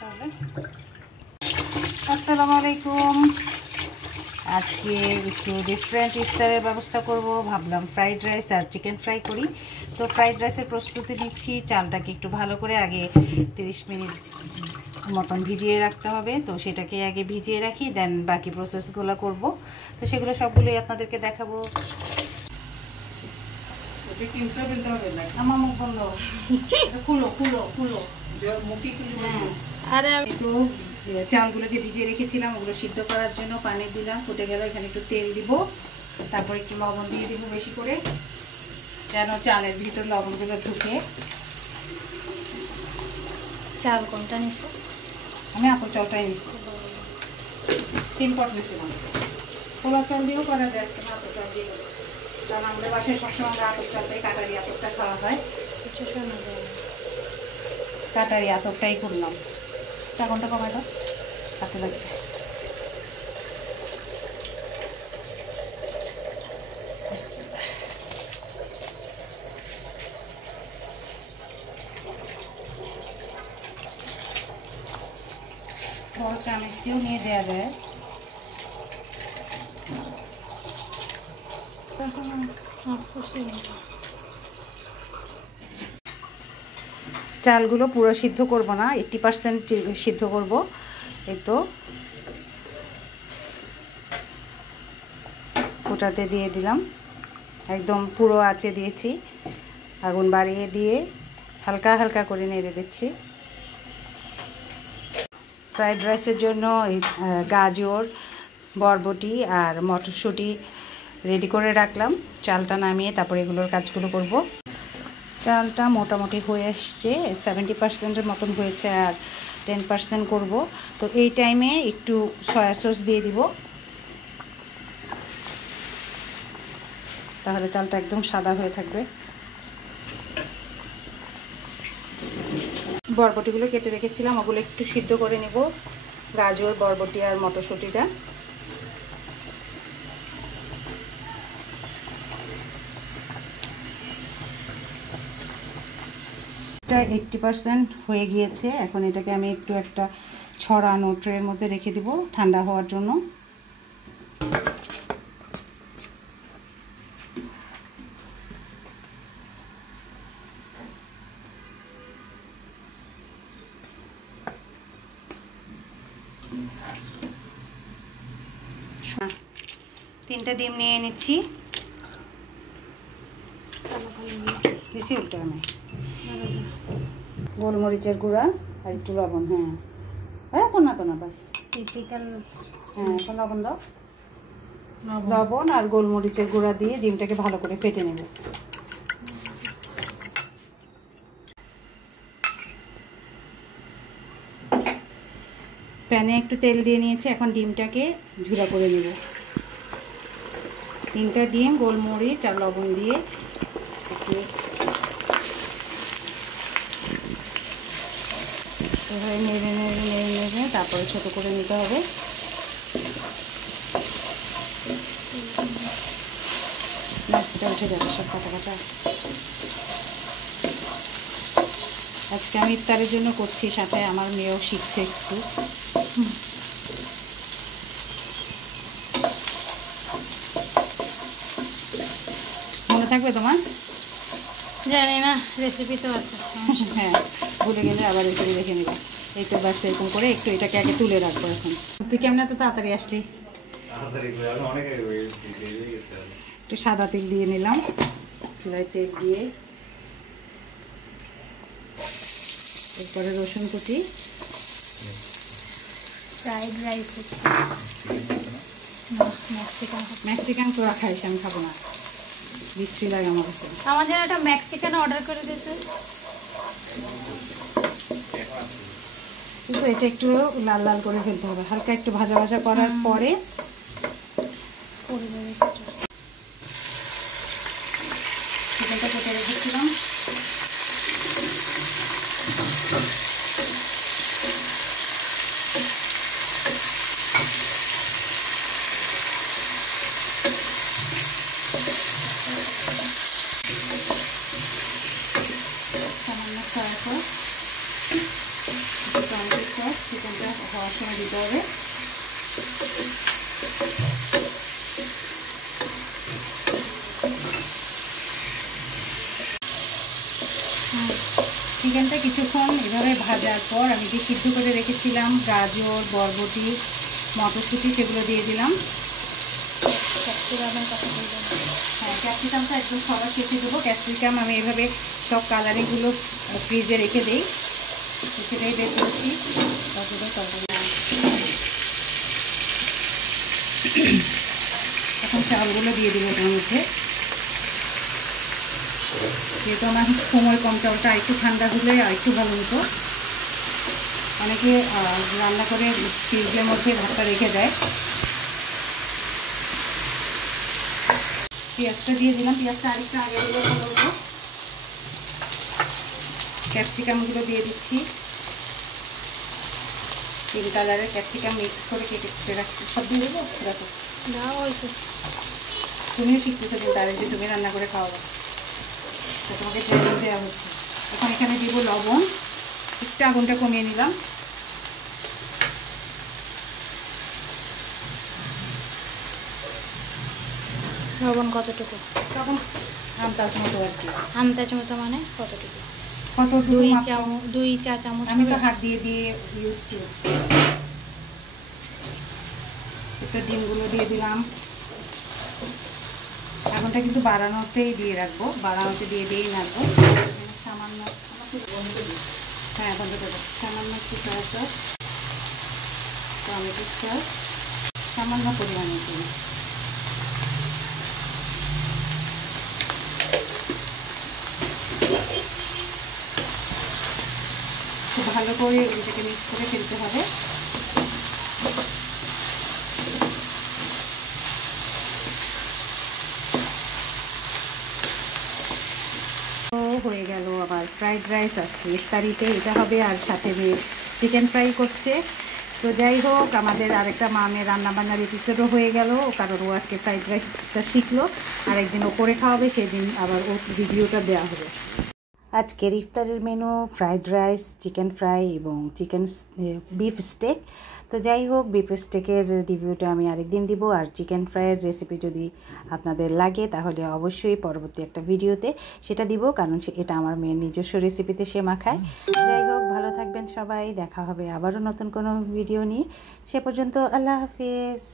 তাহলে আসসালামু আলাইকুম। আজকে একটু ডিফারেন্ট ইফতারের ব্যবস্থা করব ভাবলাম, ফ্রাইড রাইস আর চিকেন ফ্রাই করি। তো ফ্রাইড রাইসের প্রস্তুতি নিচ্ছি। চালটাকে একটু ভালো করে আগে 30 মিনিট মতন ভিজিয়ে রাখতে হবে। তো সেটাকে আগে ভিজিয়ে রাখি, দেন বাকি প্রসেসগুলো করব। তো সেগুলো সবগুলোই আপনাদেরকে দেখাবো। আমার মুখ বন্ধ, খুলো খুলো খুলো মুখে খুলো। আর একটু চালগুলো যে ভিজিয়ে রেখেছিলাম ওগুলো সিদ্ধ করার জন্য পানি দিলাম, ফুটে গেল। এখানে একটু তেল দিব, তারপর একটু লবণ দিয়ে দিব বেশি করে, যেন চালের ভিতর লবণগুলো ঢুকে। চাল কোনটা নিছো? আমি আপন চালটাই নিছি, 3 পট নিয়েছিলাম। পোলা চাল দিয়েও করা যায়, আপন চাল দিয়ে, কারণ আমাদের বাসায় সবসময় আমরা আতপ চালটাই, কাটারি আতপটা খাওয়া হয়। কাটারি আতপটাই করলাম। তখনটা কমাই দাও, হাতে লাগবে। বড় চামচ দিয়েও নিয়ে দেওয়া যায়। চালগুলো পুরো সিদ্ধ করব না, 80% সিদ্ধ করব। এই তো ওটাতে দিয়ে দিলাম, একদম পুরো আঁচে দিয়েছি, আগুন বাড়িয়ে দিয়ে হালকা হালকা করে নেড়ে দিচ্ছি। ফ্রাইড রাইসের জন্য গাজর, বরবটি আর মটরশুঁটি রেডি করে রাখলাম। চালটা নামিয়ে তারপর এগুলোর কাজগুলো করব। চালটা মোটামুটি হয়ে আসছে, 70%-এর মতন হয়েছে, আর 10% করব। তো এই টাইমে একটু সয়া সস দিয়ে দিব, তাহলে চালটা একদম সাদা হয়ে থাকবে। বরবটিগুলো কেটে রেখেছিলাম, ওগুলো একটু সিদ্ধ করে নেব, গাজর, বরবটি আর মটরশুঁটিটা। এটা 80% হয়ে গিয়েছে। এখন এটাকে আমি একটু একটা ছড়ানো ট্রের মধ্যে রেখে দিব ঠান্ডা হওয়ার জন্য। তিনটা ডিম নিয়ে নিচ্ছি, বেশি উল্টে আমি গোলমরিচের গুঁড়া আর একটু লবণ। হ্যাঁ এখন না তো না, বাস। হ্যাঁ এখন লবণ দাও, লবণ আর গোলমরিচের গুঁড়া দিয়ে ডিমটাকে ভালো করে ফেটে নেব। প্যানে একটু তেল দিয়ে নিয়েছি, এখন ডিমটাকে ঝুরা করে নেব। ডিমটা দিয়ে গোলমরিচ আর লবণ দিয়ে একটু এভাবে নেড়ে নেড়ে নেড়ে নেড়ে তারপরে ছোটো করে নিতে হবে। মাছটা উঠে যাবে সব কাটা কাটা। আজকে আমি ইফতারের জন্য করছি, সাথে আমার মেয়েও শিখছে একটু। মনে থাকবে তোমার? জানি না, রেসিপি তো আছে। হ্যাঁ, ভুলে গেলে আবার রেসিপি দেখে নিবা। এই তো বাস, এরকম করে একটু এটাকে আগে তুলে রাখবো। এখন তুই কেমন এত তাড়াতাড়ি আসলি? একটু সাদা তেল দিয়ে নিলাম, চুলায় তেল দিয়ে এরপরে রসুন কুচি। ফ্রাইড রাইস মেক্সিকান তোরা খাইস, আমি খাবো না, বিশ্রী লাগে আমার কাছে। আমার জন্য একটা মেক্সিকান অর্ডার করে দিতে। কিন্তু এটা একটু লাল লাল করে ফেলতে হবে, হালকা একটু ভাজা ভাজা করার পরে চিকেনটা কেটে রেখেছিলাম। সামান্য সয়া সস, টমেটো সস, সবসময় দিতে হবে। চিকেনটা কিছুক্ষণ এভাবে ভাজার পর আমি যে সিদ্ধ করে রেখেছিলাম গাজর, বরবটি, মটরশুঁটি সেগুলো দিয়ে দিলাম। ক্যাপসিকামের কথা বলবেন? হ্যাঁ, ক্যাপসিকামটা একদম সবার শেষে দেবো। ক্যাপসিকাম আমি এভাবে সব কালারিংগুলো ফ্রিজে রেখে দিই, তো সেটাই বের করেছি। এখন চালগুলো দিয়ে দেবো তার মধ্যে। যেহেতু আমার সময় কম, চালটা একটু ঠান্ডা হলে আর একটু ভালো হতো। অনেকে রান্না করে ফ্রিজের মধ্যে ভাতটা রেখে দেয়। পেঁয়াজটা দিয়ে দিলাম, পেঁয়াজটা আরেকটু আগে দিলে ভালো হতো। ক্যাপসিকামগুলো দিয়ে দিচ্ছি, 3 কালারের ক্যাপসিকাম মিক্স করে কেটে রাখছি। সব দিয়ে দেবো? দেখো দাও হয়েছে। তুমিও শিখতেছো কিন্তু আরেকদিন তুমি রান্না করে খাওয়াবো, তো তোমাকে ট্রেনিং দেওয়া হচ্ছে। এখন এখানে দিব লবণ, একটু আগুনটা কমিয়ে নিলাম। লবণ কতটুকু? তখন আন্দাজ মতো আর কি। আন্দাজ মতো মানে কতটুকু? কতটুকু? 2 চা চামচ। আমি তো হাত দিয়ে দিয়ে ইউজ টু। একটু ডিমগুলো দিয়ে দিলাম। আগুনটা কিন্তু বাড়ানোতেই দিয়ে রাখবো, বাড়ানোতে দিয়ে দিয়েই রাখবো। সামান্য, হ্যাঁ বন্ধ করবো, সামান্য একটু সয়া সস, টমেটো সস, সামান্য পরিমাণের জন্য। খুব ভালো করে এটাকে মিক্স করে ফেলতে হবে। হয়ে গেল আবার ফ্রাইড রাইস আজকে ইফতারিতে এটা হবে, আর সাথে চিকেন ফ্রাই করছে। তো যাই হোক, আমাদের আরেকটা মামের রান্নাবান্নার এপিসোডও হয়ে গেল, কারণ ও আজকে ফ্রাইড রাইসটা শিখলো। আরেকদিন ও করে খাওয়াবে, সেদিন আবার ও ভিডিওটা দেওয়া হবে। আজকের ইফতারের menu fried rice, chicken fry এবং বিফ স্টেক। তো যাই হোক, বিফ স্টেকের রিভিউটা আমি আরেকদিন দিব, আর চিকেন ফ্রাইয়ের রেসিপি যদি আপনাদের লাগে তাহলে অবশ্যই পরবর্তী একটা ভিডিওতে সেটা দিব, কারণ এটা আমার মেয়ের নিজস্ব রেসিপিতে সে মাখায়। যাই হোক, ভালো থাকবেন সবাই, দেখা হবে আবারও নতুন কোনো ভিডিও নিয়ে। সে পর্যন্ত আল্লাহ হাফিজ।